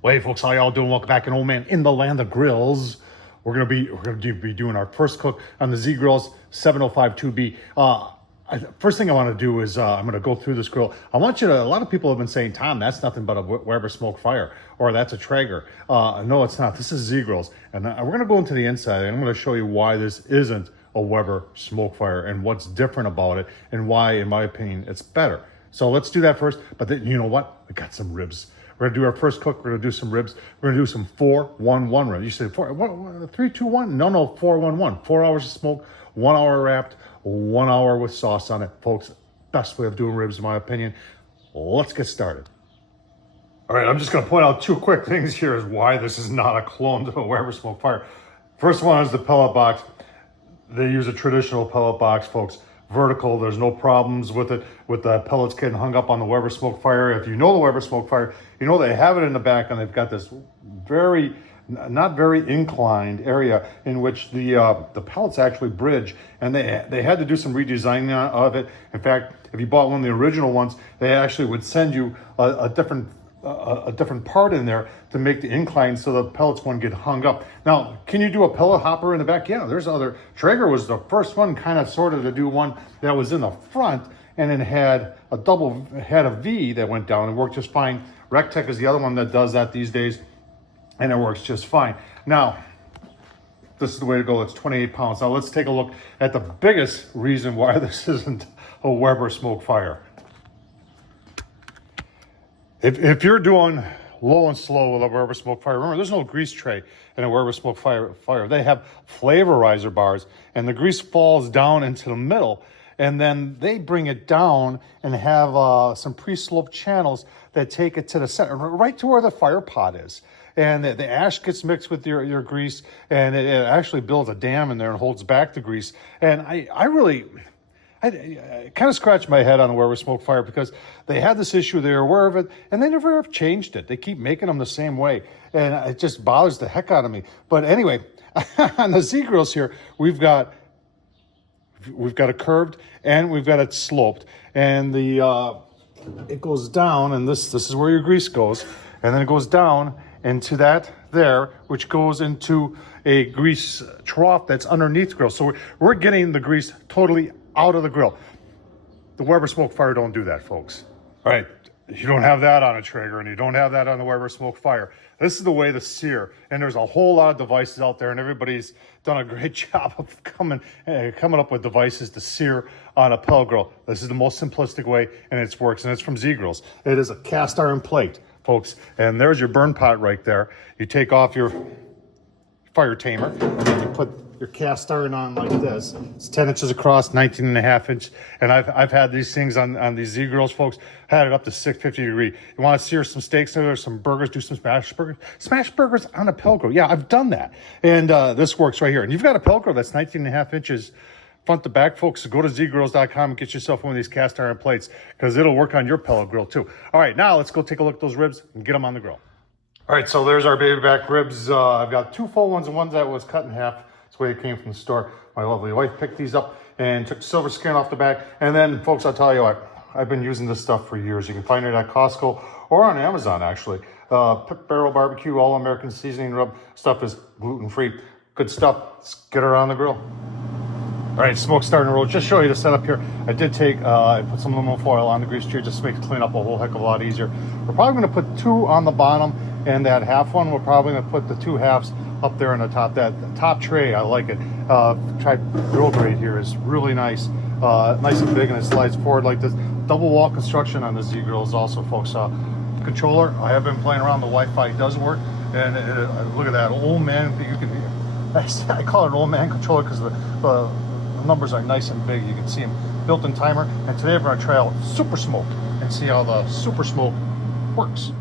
Well, hey folks, how y'all doing? Welcome back in Old Man in the Land of Grills. We're gonna be doing our first cook on the ZGrills 705 2B. First thing I want to do is I'm gonna go through this grill. I want you to. A lot of people have been saying, Tom, that's nothing but a Weber smoke fire, or that's a Traeger. No, it's not. This is ZGrills, and we're gonna go into the inside, and I'm gonna show you why this isn't a Weber smoke fire and what's different about it, and why, in my opinion, it's better. So let's do that first. But then, you know what? We got some ribs. We're gonna do our first cook. We're gonna do some ribs. We're gonna do some 4-1-1 ribs. You say 3, 2, 1? No, 4-1-1. 4 hours of smoke, 1 hour wrapped, 1 hour with sauce on it, folks. Best way of doing ribs, in my opinion. Let's get started. All right, I'm just gonna point out two quick things here as why this is not a clone to a Weber smoke fire. First one is the pellet box. They use a traditional pellet box, folks. Vertical, there's no problems with it, with the pellets getting hung up on the Weber smoke fire. If you know the Weber smoke fire, you know they have it in the back, and they've got this not very inclined area in which the pellets actually bridge, and they had to do some redesigning of it. In fact, if you bought one of the original ones, they actually would send you a different part in there to make the incline so the pellets wouldn't get hung up. Now, can you do a pellet hopper in the back? Yeah, there's other. Traeger was the first one kind of sort of to do one that was in the front, and it had a V that went down and worked just fine. Rectech is the other one that does that these days, and it works just fine. Now, this is the way to go. It's 28 pounds. Now let's take a look at the biggest reason why this isn't a Weber smoke fire. If you're doing low and slow with a Weber smoke fire, remember there's no grease tray in a Weber smoke fire. They have flavorizer bars, and the grease falls down into the middle, and then they bring it down and have some pre-sloped channels that take it to the center, right to where the fire pot is. And the ash gets mixed with your grease, and it actually builds a dam in there and holds back the grease. And I kind of scratched my head on the Weber smoke fire because they had this issue, they were aware of it, and they never have changed it. They keep making them the same way, and it just bothers the heck out of me. But anyway, on the ZGrills here, we've got it curved and we've got it sloped, and it goes down, and this is where your grease goes, and then it goes down into that there, which goes into a grease trough that's underneath the grill. So we're getting the grease totally out of the grill. The Weber smoke fire don't do that, folks. All right, you don't have that on a Traeger, and you don't have that on the Weber smoke fire. This is the way to sear, and there's a whole lot of devices out there, and everybody's done a great job of coming up with devices to sear on a pellet grill. This is the most simplistic way, and it works, and it's from ZGrills. It is a cast iron plate, folks, and there's your burn pot right there. You take off your fire tamer, and then you put your cast iron on like this. It's 10 inches across, 19 and a half inch. And I've had these things on these ZGrills, folks, had it up to 650 degree. You want to sear some steaks or some burgers, do some smash burgers. Smash burgers on a pellet grill. Yeah, I've done that. And this works right here. And you've got a pellet grill that's 19 and a half inches front to back, folks. So go to zgrills.com and get yourself one of these cast iron plates, because it'll work on your pellet grill too. All right, now let's go take a look at those ribs and get them on the grill. All right, so there's our baby back ribs. I've got two full ones and one that was cut in half. That's the way it came from the store. My lovely wife picked these up and took the silver skin off the back. And then, folks, I'll tell you what, I've been using this stuff for years. You can find it at Costco or on Amazon, actually. Pit Barrel Barbecue All-American Seasoning Rub. Stuff is gluten-free. Good stuff. Let's get her on the grill. All right, smoke's starting to roll. Just show you the setup here. I did I put some aluminum foil on the grease tree just to make it clean up a whole heck of a lot easier. We're probably gonna put 2 on the bottom, and that half one, we're probably gonna put the 2 halves up there on the top. That top tray, I like it. Grill grate here is really nice. Nice and big, and it slides forward like this. Double wall construction on the ZGrills also, folks. Controller, I have been playing around, the Wi-Fi does work, and look at that, old man, I call it an old man controller because the numbers are nice and big. You can see them. Built-in timer. And today we're going to try out Super Smoke and see how the Super Smoke works.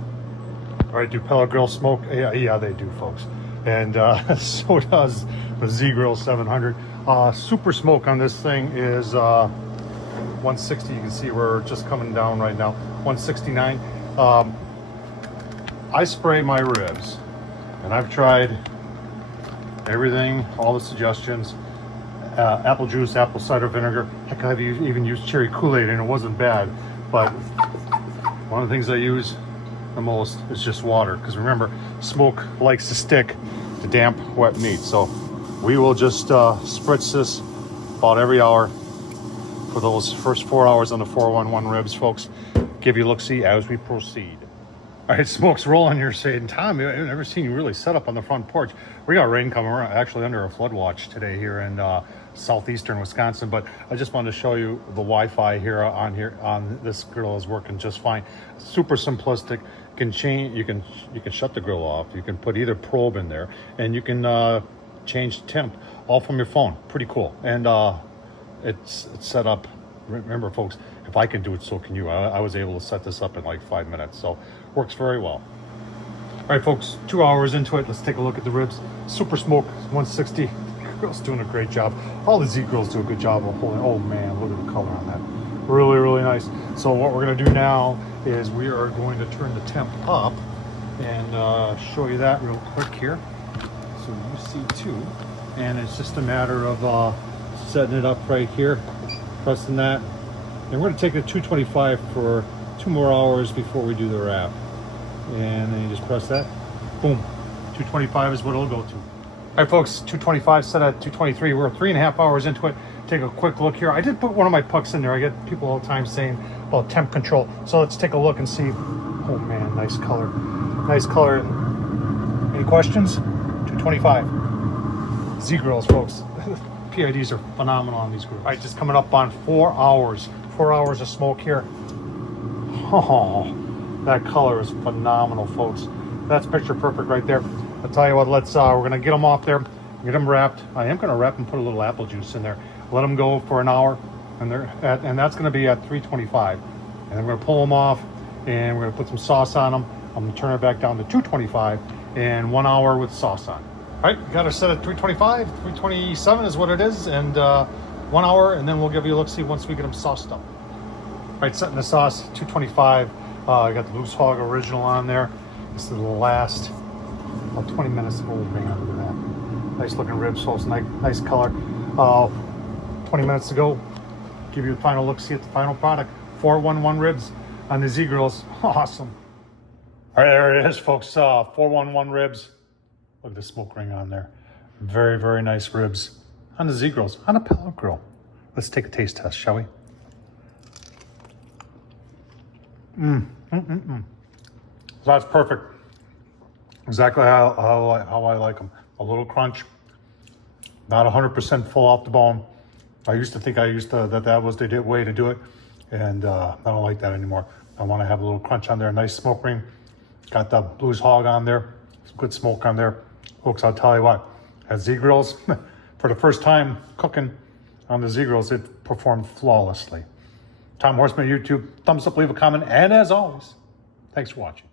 All right, do pellet grill smoke? Yeah, they do, folks. And so does the ZGrill 700. Super Smoke on this thing is 160. You can see we're just coming down right now. 169. I spray my ribs, and I've tried everything, all the suggestions. Apple juice, apple cider vinegar. Heck, I've even used cherry Kool-Aid, and it wasn't bad. But one of the things I use the most is just water, because remember, smoke likes to stick to damp, wet meat. So we will just spritz this about every hour for those first 4 hours on the 411 ribs, folks. Give you a look-see as we proceed. All right, smoke's rolling. You're saying, Tom, I've never seen you really set up on the front porch. We got rain coming. We're actually under a flood watch today here in southeastern Wisconsin, but I just wanted to show you the Wi-Fi here on this grill is working just fine. Super simplistic. You can change. You can shut the grill off. You can put either probe in there, and you can change the temp all from your phone. Pretty cool. And it's set up. Remember, folks, if I can do it, so can you. I was able to set this up in like 5 minutes, so works very well. All right, folks, 2 hours into it. Let's take a look at the ribs. Super Smoke 160. The grill's doing a great job. All the ZGrills do a good job of holding. Oh man, look at the color on that. Really, really nice. So what we're gonna do now is we are going to turn the temp up and show you that real quick here. So you see too, and it's just a matter of setting it up right here, pressing that, and we're gonna take it to 225 for 2 more hours before we do the wrap. And then you just press that, boom, 225 is what it'll go to. All right, folks, 225 set at 223. We're 3.5 hours into it. Take a quick look here. I did put one of my pucks in there. I get people all the time saying about temp control. So let's take a look and see. Oh man, nice color. Nice color. Any questions? 225. ZGrills, folks. PIDs are phenomenal on these grills. All right, just coming up on 4 hours. 4 hours of smoke here. Oh, that color is phenomenal, folks. That's picture perfect right there. I'll tell you what, we're gonna get them off there, get them wrapped. I am gonna wrap and put a little apple juice in there. Let them go for an hour, and that's gonna be at 325. And then we're gonna pull them off, and we're gonna put some sauce on them. I'm gonna turn it back down to 225, and 1 hour with sauce on. All right, got her set at 325, 327 is what it is, and 1 hour, and then we'll give you a look-see once we get them sauced up. All right, setting the sauce, 225. I got the Loose Hog Original on there. This is the last, about 20 minutes. Oh man, look at that. Nice looking ribs, folks, nice color. 20 minutes to go. Give you a final look-see at the final product. 411 ribs on the ZGrills. Awesome. All right, there it is, folks. 411 ribs. Look at the smoke ring on there. Very, very nice ribs on the ZGrills, on a pellet grill. Let's take a taste test, shall we? So that's perfect. Exactly how I like them. A little crunch, not 100% full off the bone. I used to think that was the way to do it, and I don't like that anymore. I want to have a little crunch on there. Nice smoke ring. Got the Blues Hog on there. Some good smoke on there. Folks, I'll tell you what, at ZGrills, for the first time cooking on the ZGrills, it performed flawlessly. Tom Horsman, YouTube, thumbs up, leave a comment, and as always, thanks for watching.